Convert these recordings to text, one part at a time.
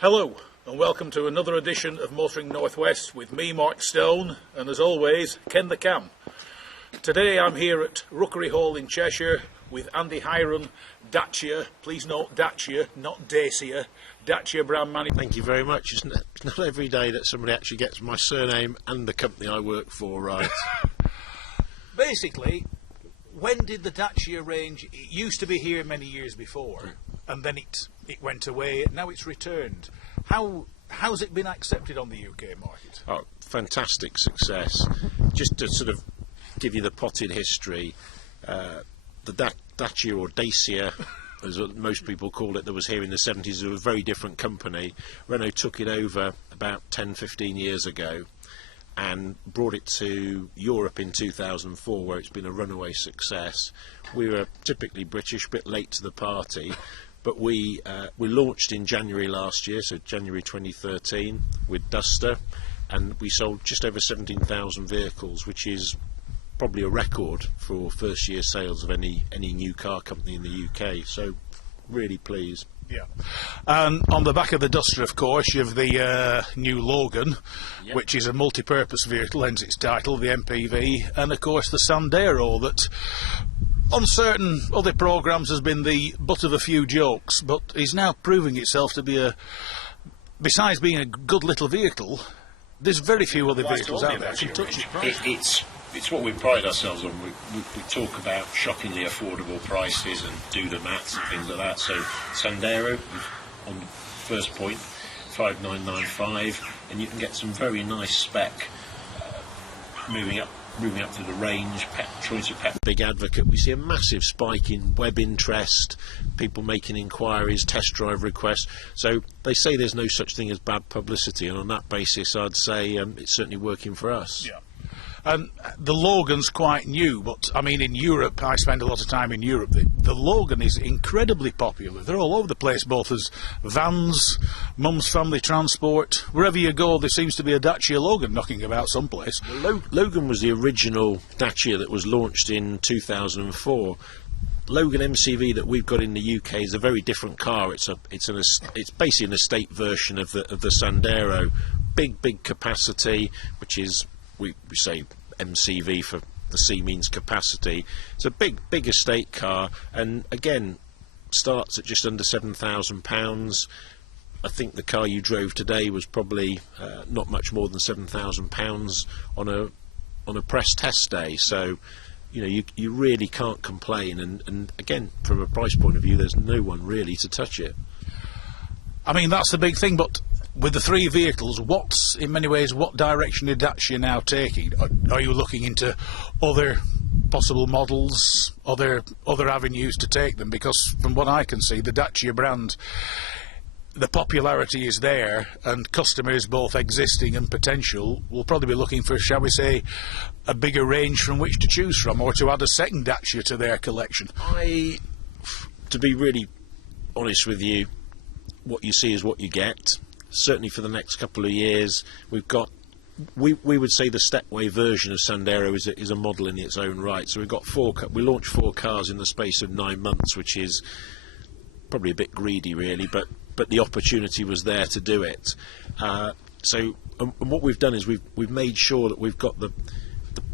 Hello and welcome to another edition of Motoring Northwest with me, Mark Stone, and as always, Ken the Cam. Today I'm here at Rookery Hall in Cheshire with Andy Heiron, Dacia. Please note Dacia, not Dacia. Dacia brand manager. Thank you very much. It's not every day that somebody actually gets my surname and the company I work for right. Basically, when did the Dacia range? It used to be here many years before, and then it went away. Now it's returned. How's it been accepted on the UK market? Oh, fantastic success. Just to sort of give you the potted history, the Dacia or Dacia, as most people call it, that was here in the 70s, was a very different company. Renault took it over about 10-15 years ago and brought it to Europe in 2004, where it's been a runaway success. We were typically British, a bit late to the party, but we launched in January last year, so January 2013, with Duster, and we sold just over 17,000 vehicles, which is probably a record for first year sales of any new car company in the UK, so really pleased. Yeah. And on the back of the Duster, of course, you have the new Logan, yep, which is a multi-purpose vehicle, hence its title, the MPV, and of course the Sandero that on certain other programmes has been the butt of a few jokes, but is now proving itself to be besides being a good little vehicle, there's very few other vehicles out there that can touch it. It's what we pride ourselves on. We talk about shockingly affordable prices and do the maths and things like that. So Sandero, on the first point, 5995, and you can get some very nice spec moving up to the range. Choice of pet. Big advocate. We see a massive spike in web interest, people making inquiries, test drive requests. So they say there's no such thing as bad publicity, and on that basis, I'd say it's certainly working for us. Yeah. And the Logan's quite new, but I mean in Europe, I spend a lot of time in Europe, the Logan is incredibly popular. They're all over the place, both as vans, mum's family transport. Wherever you go, there seems to be a Dacia Logan knocking about someplace. Well, Logan was the original Dacia that was launched in 2004. Logan MCV that we've got in the UK is a very different car. It's basically an estate version of the Sandero. Big capacity, which is, we say MCV for the C means capacity. It's a big estate car, and again starts at just under £7,000. I think the car you drove today was probably not much more than £7,000 on a press test day. So you know you really can't complain, and again from a price point of view, there's no one really to touch it. I mean, that's the big thing, but with the three vehicles, in many ways, what direction is Dacia now taking? Are you looking into other possible models, other avenues to take them? Because from what I can see, the Dacia brand, the popularity is there, and customers, both existing and potential, will probably be looking for, shall we say, a bigger range from which to choose from, or to add a second Dacia to their collection. To be really honest with you, what you see is what you get. Certainly for the next couple of years, we've got, we would say the stepway version of Sandero is a model in its own right. So we've got we launched 4 cars in the space of 9 months, which is probably a bit greedy really, but the opportunity was there to do it. And what we've done is we've made sure that we've got the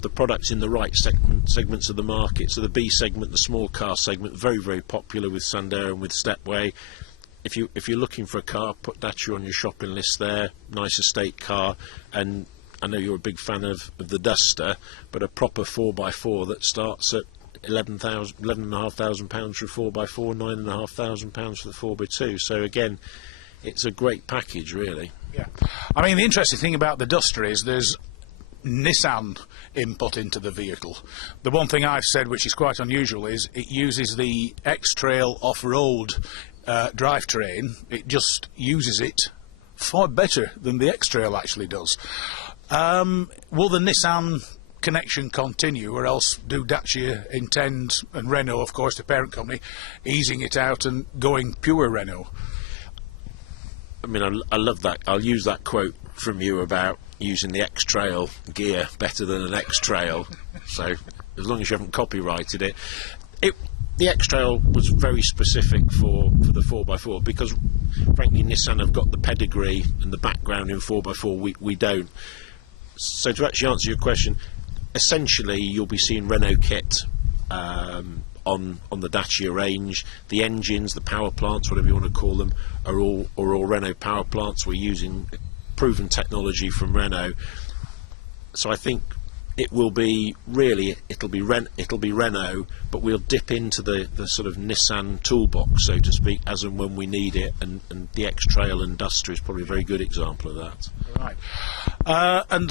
products in the right segments of the market. So the B segment, the small car segment, very popular with Sandero and with stepway. If you're looking for a car, put Dacia on your shopping list there. Nice estate car, and I know you're a big fan of the Duster, but a proper 4x4 that starts at £11,500 for a 4x4, £9,500 for the 4x2. So again, it's a great package, really. Yeah, I mean the interesting thing about the Duster is there's Nissan input into the vehicle. The one thing I've said, which is quite unusual, is it uses the X-Trail off-road drivetrain. It just uses it far better than the X-Trail actually does. Will the Nissan connection continue, or else do Dacia intend, and Renault of course the parent company, easing it out and going pure Renault? I mean, I love that. I'll use that quote from you about using the X-Trail gear better than an X-Trail. So as long as you haven't copyrighted it. The X-Trail was very specific for the 4x4, because frankly, Nissan have got the pedigree and the background in 4x4. We don't. So to actually answer your question, essentially you'll be seeing Renault kit on the Dacia range. The engines, the power plants, whatever you want to call them, are all Renault power plants. We're using proven technology from Renault. So I think it will be really, it'll be Renault, but we'll dip into the sort of Nissan toolbox, so to speak, as and when we need it, and the X-Trail and Duster is probably a very good example of that. Right. And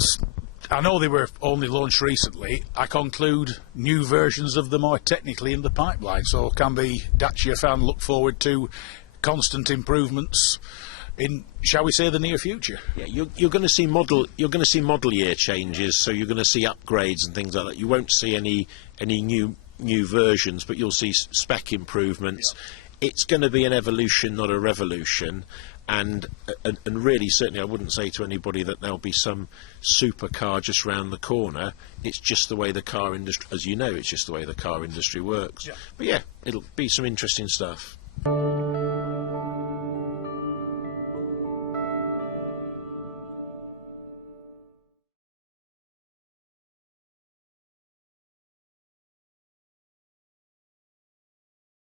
I know they were only launched recently. I conclude new versions of them are technically in the pipeline, so can the Dacia fan look forward to constant improvements in, shall we say, the near future? Yeah, you're going to see model year changes, so you're going to see upgrades and things like that. You won't see any new versions, but you'll see spec improvements. Yeah. It's going to be an evolution, not a revolution. And really, certainly, I wouldn't say to anybody that there'll be some supercar just round the corner. It's just the way the car industry, as you know, it's just the way the car industry works. Yeah. But yeah, it'll be some interesting stuff.